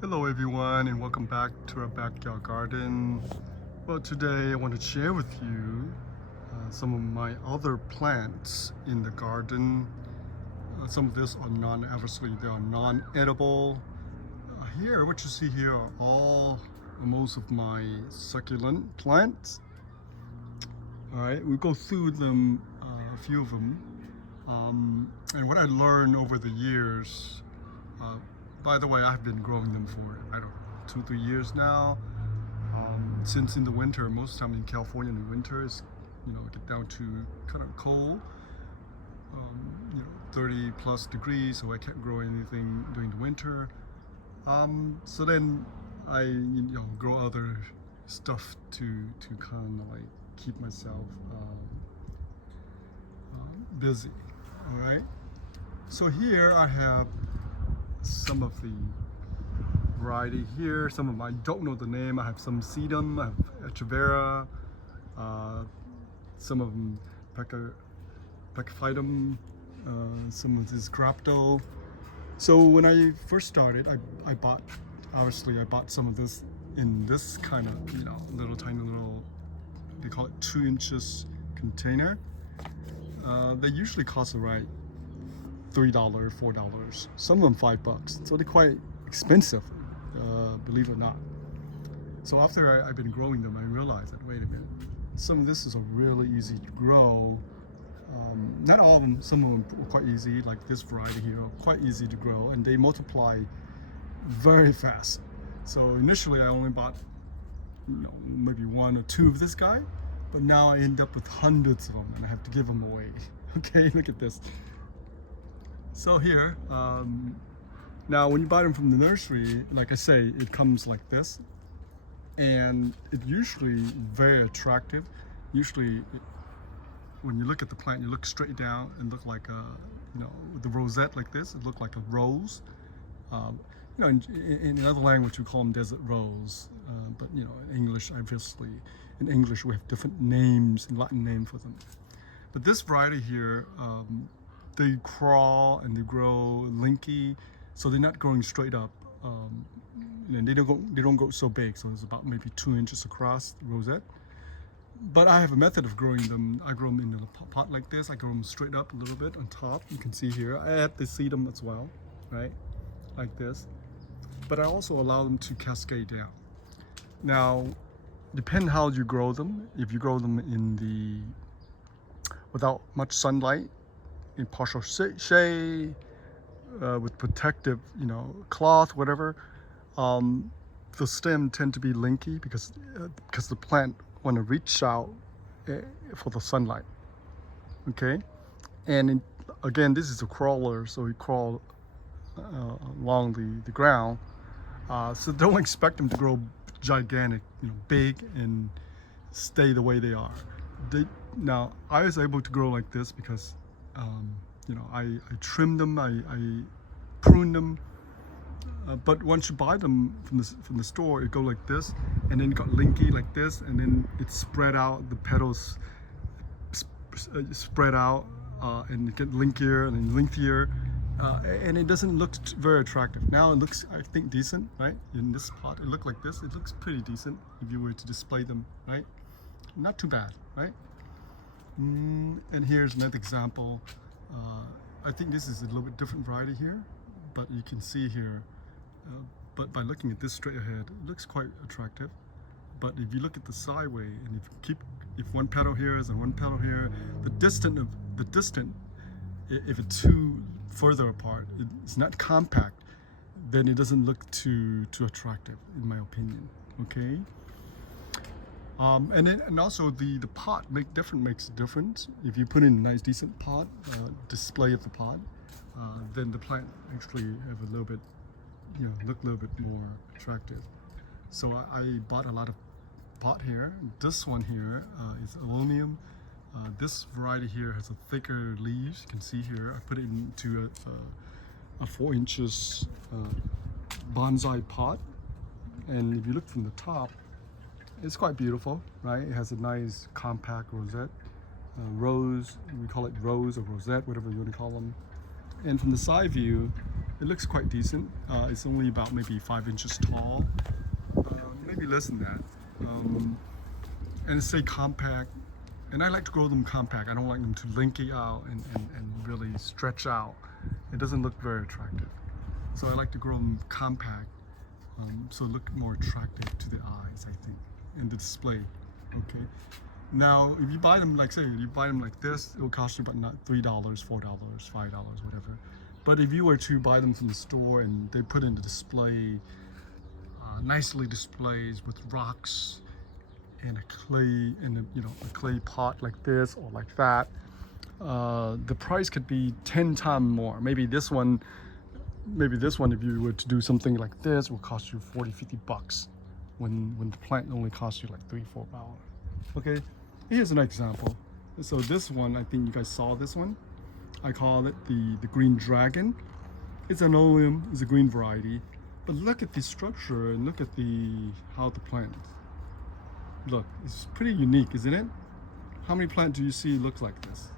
Hello everyone and welcome back to our backyard garden. Well, today I want to share with you some of my other plants in the garden. Some of these are obviously they are non-edible. Here, what you see here are most of my succulent plants. All right, we'll go through them, a few of them. And what I learned over the years, by the way, I've been growing them for, I don't know, 2-3 years now. Since in the winter, most of the time in California in the winter is, get down to kind of cold, 30 plus degrees, so I can't grow anything during the winter. So then I, grow other stuff to kind of like keep myself busy. All right. So here I have some of the variety here. Some of them I don't know the name. I have some Sedum, I have Echeveria, some of them Pachyphytum, some of this Graptotalum. So when I first started, I bought some of this in this kind of little tiny little, they call it 2 inches container. They usually cost around $3, $4. Some of them $5, so they're quite expensive, believe it or not. So after I've been growing them, I realized that, wait a minute, some of this is really easy to grow. Not all of them, some of them are quite easy, like this variety here are quite easy to grow, and they multiply very fast. So initially I only bought maybe 1 or 2 of this guy, but now I end up with hundreds of them and I have to give them away. Okay, look at this. So here, now when you buy them from the nursery, like I say, it comes like this, and it's usually very attractive. Usually, when you look at the plant, you look straight down and look like a, the rosette like this. It looked like a rose. In another language we call them desert rose, but in English, obviously, in English we have different names and Latin name for them. But this variety here, they crawl and they grow linky, so they're not growing straight up, and they don't go so big. So it's about maybe 2 inches across the rosette. But I have a method of growing them. I grow them in a pot like this. I grow them straight up a little bit on top. You can see here. I add the sedum as well, right, like this. But I also allow them to cascade down. Now, depending how you grow them. If you grow them without much sunlight, in partial shade, with protective, cloth, whatever, the stem tend to be linky because the plant want to reach out for the sunlight. Okay, and again, this is a crawler, so he crawl along the ground. So don't expect them to grow gigantic, big and stay the way they are. Now I was able to grow like this because I trim them, I prune them, but once you buy them from the store, it go like this, and then it got linky like this, and then it spread out, the petals spread out, and it get linkier and then lengthier, and it doesn't look very attractive. Now it looks, I think, decent, right? In this pot, it looked like this. It looks pretty decent if you were to display them, right? Not too bad, right? And here's another example. I think this is a little bit different variety here, but you can see here, but by looking at this straight ahead, it looks quite attractive. But if you look at the sideway, and if one petal here is and one petal here, the distance, if it's too further apart, it's not compact, then it doesn't look too attractive, in my opinion. Okay. And also the pot makes a difference. If you put in a nice decent pot, display of the pot, then the plant actually have a little bit, look a little bit more attractive. So I bought a lot of pot here. This one here is Aeonium. This variety here has a thicker leaves. You can see here. I put it into a 4 inches bonsai pot, and if you look from the top, it's quite beautiful, right? It has a nice compact rosette, rose, we call it rose or rosette, whatever you want to call them. And from the side view, It looks quite decent. It's only about maybe 5 inches tall, maybe less than that. And it's compact. And I like to grow them compact. I don't like them to linky out and really stretch out. It doesn't look very attractive. So I like to grow them compact, so look more attractive to the eyes, I think, in the display. Okay. Now, if you buy them, like say, you buy them like this, it will cost you about $3, $4, $5, whatever. But if you were to buy them from the store and they put in the display, nicely displays with rocks in a clay, a clay pot like this or like that, the price could be 10 times more. Maybe this one, if you were to do something like this, will cost you 40, 50 bucks when the plant only costs you like $3, $4. Okay, here's an example. So this one, I think you guys saw this one. I call it the green dragon. It's an Aeonium, it's a green variety. But look at the structure and look at how the plant. Look, it's pretty unique, isn't it? How many plants do you see look like this?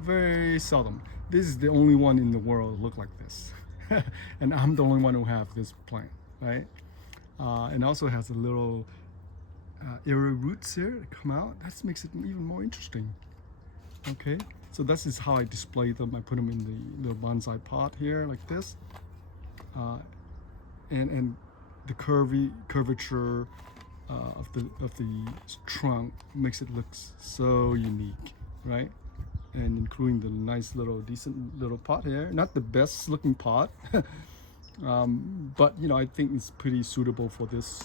Very seldom. This is the only one in the world look like this. And I'm the only one who have this plant, right? And also has a little area roots here that come out. That makes it even more interesting. Okay, so this is how I display them. I put them in the little bonsai pot here like this. And the curvature of the trunk makes it look so unique, right? And including the nice little decent little pot here. Not the best looking pot, but I think it's pretty suitable for this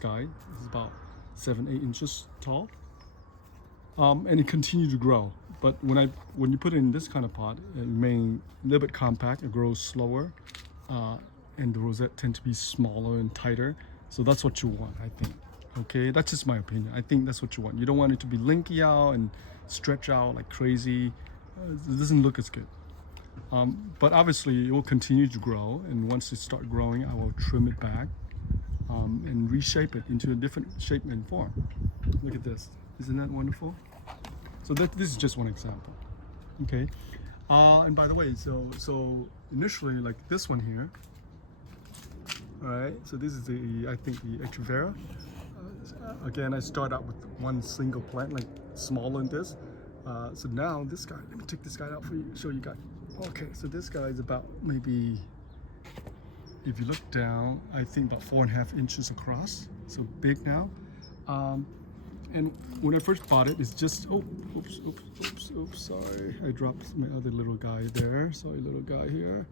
guy. It's about 7-8 inches tall, and it continues to grow. But when you put it in this kind of pot, it remains a little bit compact. It grows slower, and the rosette tend to be smaller and tighter. So that's what you want, I think. Okay, that's just my opinion. I think that's what you want. You don't want it to be linky out and stretch out like crazy. It doesn't look as good. But obviously it will continue to grow, and once it starts growing, I will trim it back and reshape it into a different shape and form. Look at this. Isn't that wonderful? So this is just one example. Okay. And by the way, so initially, like this one here. All right. So this is I think the Echeveria. Again, I start out with one single plant, like smaller than this. So now this guy, let me take this guy out for you, show you guys. Okay, so this guy is about maybe, if you look down, I think about 4.5 inches across. So big now. And when I first bought it, it's just, oops, sorry. I dropped my other little guy there. Sorry, little guy here.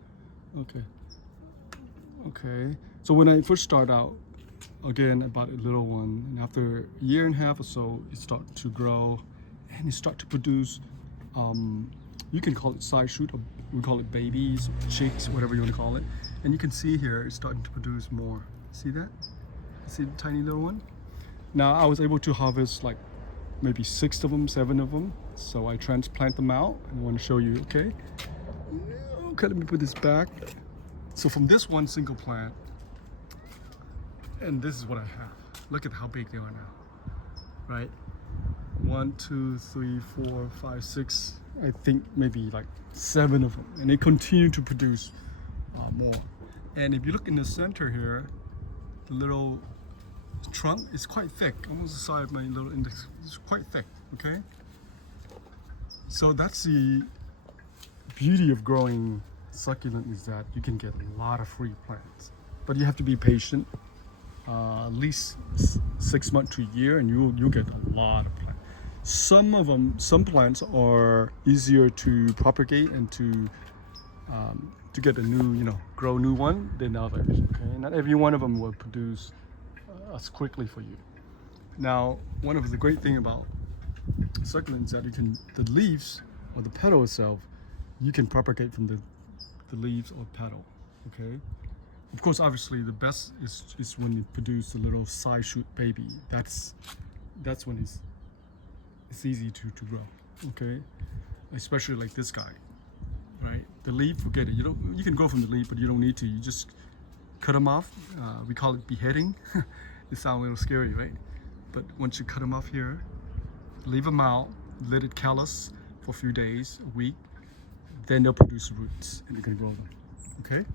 Okay. So when I first start out, again, I bought a little one, and after a year and a half or so, it started to grow, and it started to produce, you can call it side shoot, or we call it babies, chicks, whatever you want to call it. And you can see here, it's starting to produce more. See that? See the tiny little one? Now, I was able to harvest like maybe 6 of them, 7 of them. So I transplant them out, and I want to show you, okay? Okay, let me put this back. So from this one single plant, and this is what I have. Look at how big they are now, right? 1, 2, 3, 4, 5, 6. I think maybe like 7 of them, and they continue to produce more. And if you look in the center here, the little trunk is quite thick, almost the size of my little index. It's quite thick. Okay. So that's the beauty of growing succulent, is that you can get a lot of free plants, but you have to be patient. At least 6 months to a year, and you'll get a lot of plants. Some plants are easier to propagate and to get a new, grow a new one than others. Okay, not every one of them will produce as quickly for you. Now, one of the great thing about succulents that the leaves or the petal itself, you can propagate from the leaves or petal. Okay. Of course, obviously, the best is when you produce a little side shoot baby. That's when it's easy to grow. Okay, especially like this guy, right? The leaf, forget it. You can grow from the leaf, but you don't need to. You just cut them off. We call it beheading. It sounds a little scary, right? But once you cut them off here, leave them out, let it callus for a few days, a week, then they'll produce roots, and you can grow them. Okay.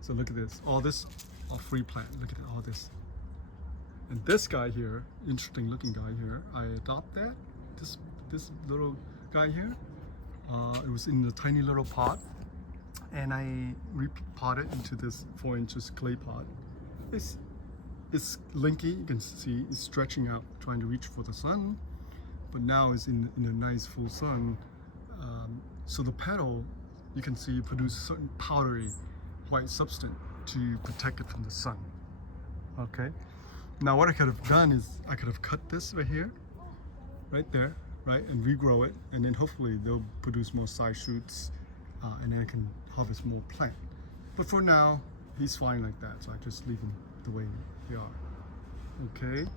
So look at this, all this are free plant. Look at all this. And this guy here, interesting looking guy here, I adopt that. This little guy here, it was in the tiny little pot, and I repotted into this 4 inches clay pot. It's linky, you can see it's stretching out, trying to reach for the sun, but now it's in a nice full sun. So the petal, you can see, produce certain powdery white substance to protect it from the sun. Okay. Now what I could have done is I could have cut this right here, right there, right, and regrow it, and then hopefully they'll produce more side shoots, and then I can harvest more plant. But for now, he's fine like that, so I just leave him the way they are. Okay.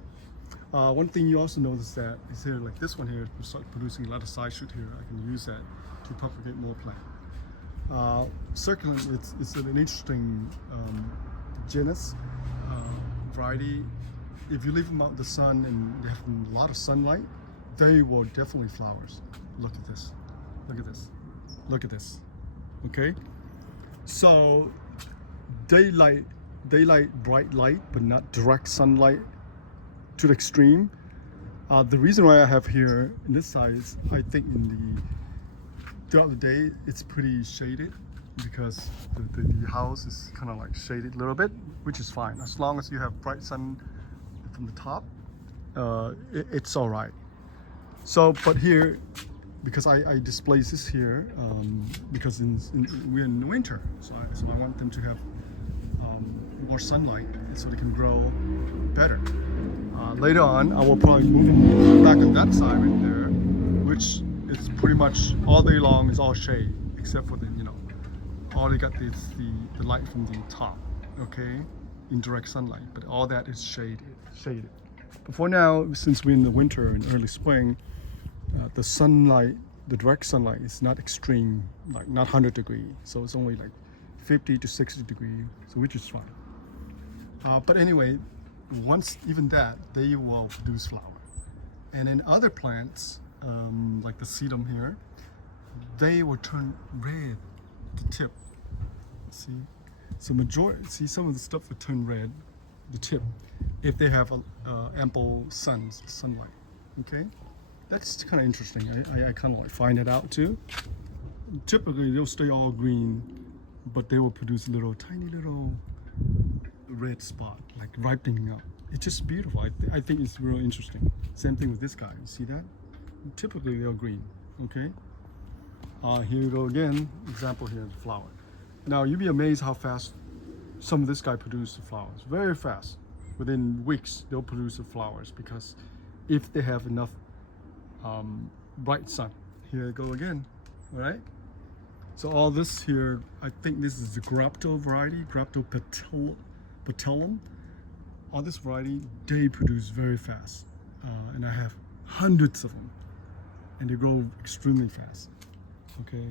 One thing you also notice that is here, like this one here, start producing a lot of side shoot here. I can use that to propagate more plant. Succulent, it's an interesting genus, variety. If you leave them out in the sun and they have a lot of sunlight, they will definitely flowers. Look at this. Look at this. Look at this. Okay. So they like bright light, but not direct sunlight to the extreme. The reason why I have here in this side is I think throughout the day it's pretty shaded, because the house is kind of like shaded a little bit, which is fine as long as you have bright sun from the top. It's all right. So, but here, because I display this here, because we're in winter, so I want them to have more sunlight so they can grow better. Later on, I will probably move it back on that side right there, which is pretty much all day long is all shade, except for the, all you got is the light from the top, okay, indirect sunlight, but all that is shaded. But for now, since we're in the winter and early spring, the sunlight, the direct sunlight is not extreme, like not 100 degrees, so it's only like 50 to 60 degrees, so which is fine. But anyway, once even that, they will produce flower. And in other plants, like the sedum here, they will turn red, the tip. See, so see some of the stuff will turn red, the tip, if they have ample sunlight. Okay, that's kind of interesting. I kind of like find it out too. Typically, they'll stay all green, but they will produce tiny little red spot, like ripening up. It's just beautiful. I think it's real interesting. Same thing with this guy. You see that? Typically, they're green. Okay. Here you go again. Example here, the flower. Now you'd be amazed how fast some of this guy produces the flowers. Very fast. Within weeks, they'll produce the flowers, because if they have enough bright sun. Here you go again. All right. So all this here, I think this is the Grapto variety, Graptotalum. All this variety, they produce very fast, and I have hundreds of them, and they grow extremely fast. Okay.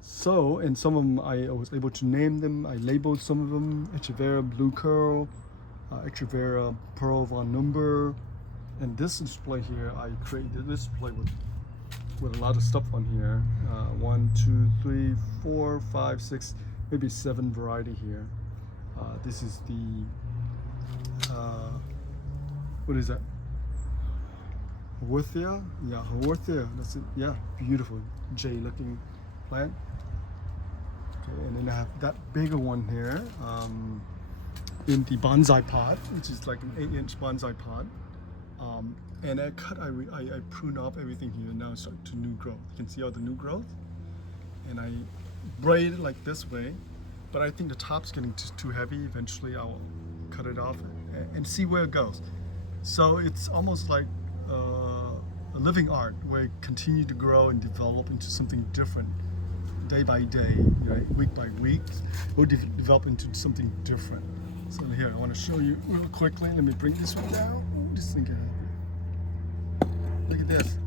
So, and some of them I was able to name them. I labeled some of them: Echeveria Blue Curl, Echeveria Pearl Von Number, and this display here, I created this display with a lot of stuff on here. 1, 2, 3, 4, 5, 6, maybe 7 variety here. This is the what is that? Haworthia? Yeah, Haworthia. That's it. Yeah, beautiful J-looking plant. Okay, and then I have that bigger one here in the bonsai pot, which is like an 8-inch bonsai pot. And I prune off everything here. Now it's starting to new growth. You can see all the new growth. And I braid it like this way, but I think the top's getting too heavy. Eventually I will cut it off and see where it goes. So it's almost like a living art where it continues to grow and develop into something different day by day, right? Week by week. We'll develop into something different. So here, I want to show you real quickly. Let me bring this one down. This thing can happen. Look at this.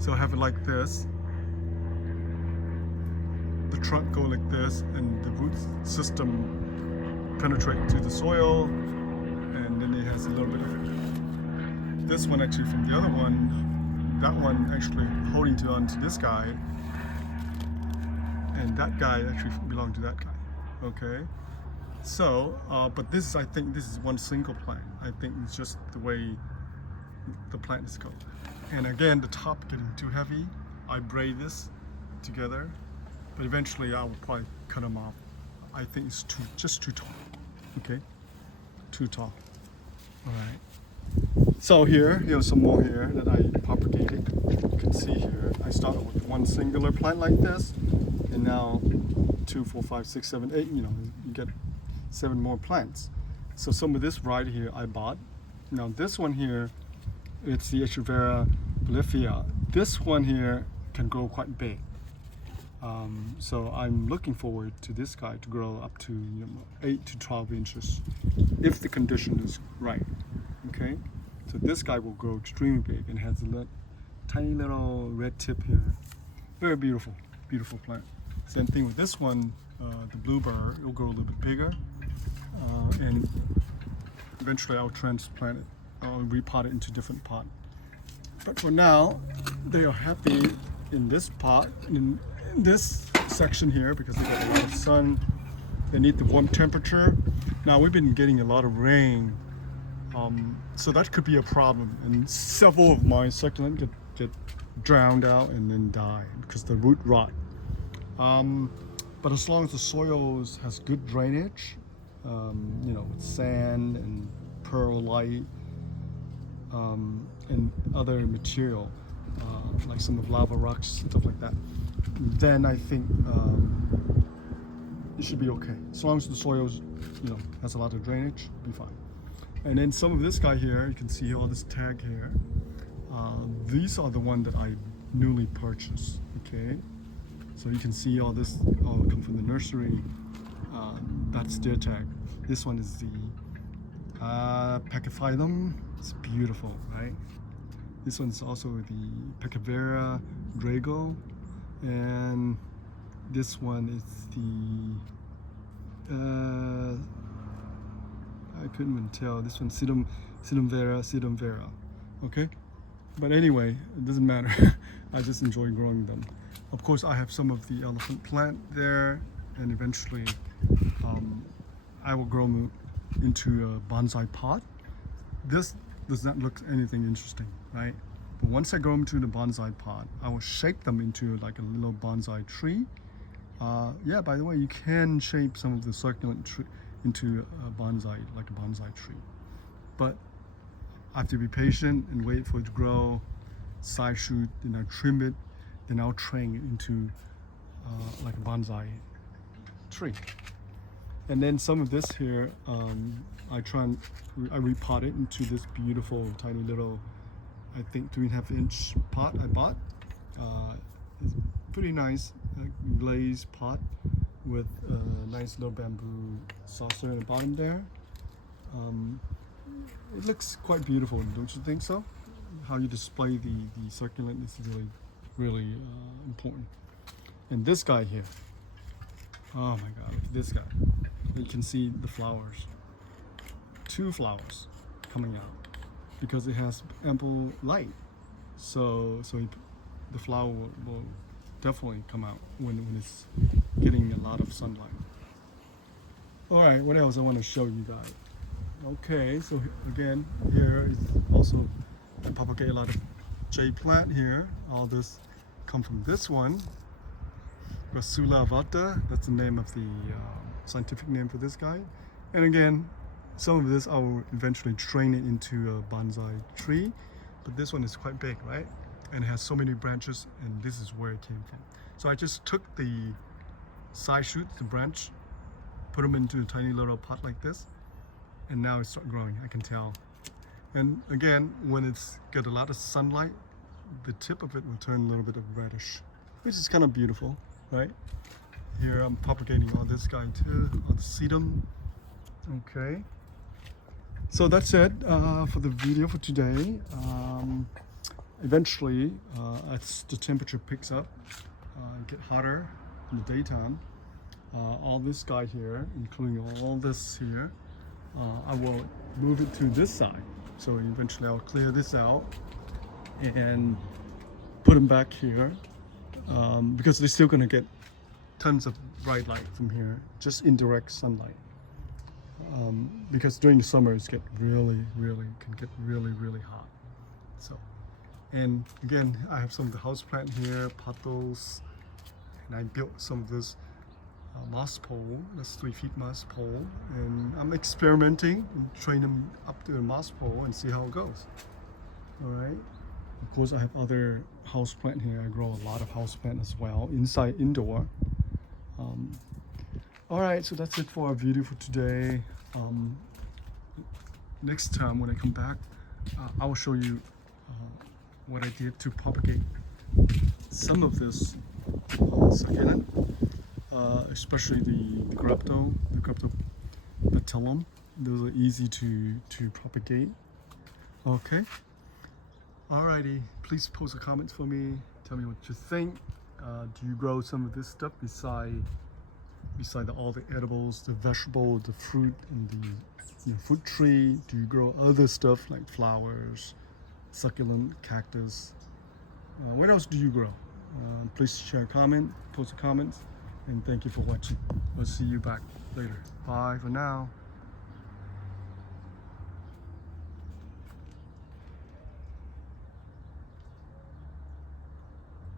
So I have it like this. The trunk go like this, and the root system penetrate to the soil, and then it has a little bit of it. This one actually from the other one, that one actually holding onto this guy, and that guy actually belonged to that guy. Okay, so but this is, I think this is one single plant. I think it's just the way the plant is called. And again, the top getting too heavy. I braid this together, but eventually I will probably cut them off. I think it's just too tall. Okay, too tall. All right. So here's some more here that I propagated. You can see here, I started with one singular plant like this, and now 2, 4, 5, 6, 7, 8. You get 7 more plants. So some of this right here I bought. Now this one here, it's the Echeveria. This one here can grow quite big. So I'm looking forward to this guy to grow up to 8 to 12 inches if the condition is right. Okay, so this guy will grow extremely big and has a tiny little red tip here. Very beautiful, beautiful plant. Same thing with this one, the bluebird. It'll grow a little bit bigger, and eventually I'll transplant it. I'll repot it into different pot. But for now, they are happy in this pot, in this section here, because they get a lot of sun. They need the warm temperature. Now we've been getting a lot of rain, so that could be a problem. And several of my succulents get drowned out and then die because the root rot. But as long as the soil has good drainage, with sand and perlite, and other material, like some of lava rocks, stuff like that, then I think it should be okay. As long as the soil has a lot of drainage, be fine. And then some of this guy here, you can see all this tag here. These are the one that I newly purchased. Okay, so you can see all this all come from the nursery. That's their tag. This one is the Pachyphytum. It's beautiful, right? This one's also the Pachyphytum Drago, and this one is the I couldn't even tell. This one's Sedum Vera. Okay, but anyway, it doesn't matter. I just enjoy growing them. Of course, I have some of the elephant plant there, and eventually I will grow them into a bonsai pot. This does not look anything interesting, right? But once I grow them to the bonsai pot, I will shape them into like a little bonsai tree. Yeah, by the way, you can shape some of the succulent tree into a bonsai, like a bonsai tree. But I have to be patient and wait for it to grow, side shoot, then I trim it, then I'll train it into like a bonsai tree. And then some of this here, I repot it into this beautiful tiny little, I think 3.5 inch pot I bought. It's pretty nice glazed pot with a nice little bamboo saucer in the bottom there. It looks quite beautiful, don't you think so? How you display the succulent is really important. And this guy here, oh my god, look at this guy. You can see the flowers, 2 flowers coming out because it has ample light. So the flower will definitely come out when it's getting a lot of sunlight. All right, what else I want to show you guys? Okay, so again, here is also I propagate a lot of jade plant here. All this come from this one, Cassula Ovata. That's the name of the scientific name for this guy. And again, some of this I will eventually train it into a bonsai tree, but this one is quite big, right? And it has so many branches, and this is where it came from. So I just took the side shoots, the branch, put them into a tiny little pot like this, and now it starts growing, I can tell. And again, when it's got a lot of sunlight, the tip of it will turn a little bit of reddish, which is kind of beautiful, right? Here I'm propagating all this guy too, all the sedum. Okay, so that's it for the video for today. Eventually, as the temperature picks up, get hotter in the daytime, all this guy here, including all this here, I will move it to this side. So eventually I'll clear this out and put them back here, because they're still going to get tons of bright light from here, just indirect sunlight. Because during the summer it can get really hot. So, and again, I have some of the houseplant here, pothos, and I built some of this moss pole, this 3 feet moss pole, and I'm experimenting and train them up to the moss pole and see how it goes. All right. Of course, I have other houseplant here. I grow a lot of houseplant as well, inside, indoor. All right, so that's it for our video for today. Next time when I come back, I will show you what I did to propagate some of this succulent, especially the Graptotalum. Those are easy to propagate. Okay. Alrighty, please post a comment for me. Tell me what you think. Do you grow some of this stuff beside all the edibles, the vegetable, the fruit, and the fruit tree? Do you grow other stuff like flowers, succulent, cactus? What else do you grow? Please share a comment, post a comment, and thank you for watching. I'll see you back later. Bye for now.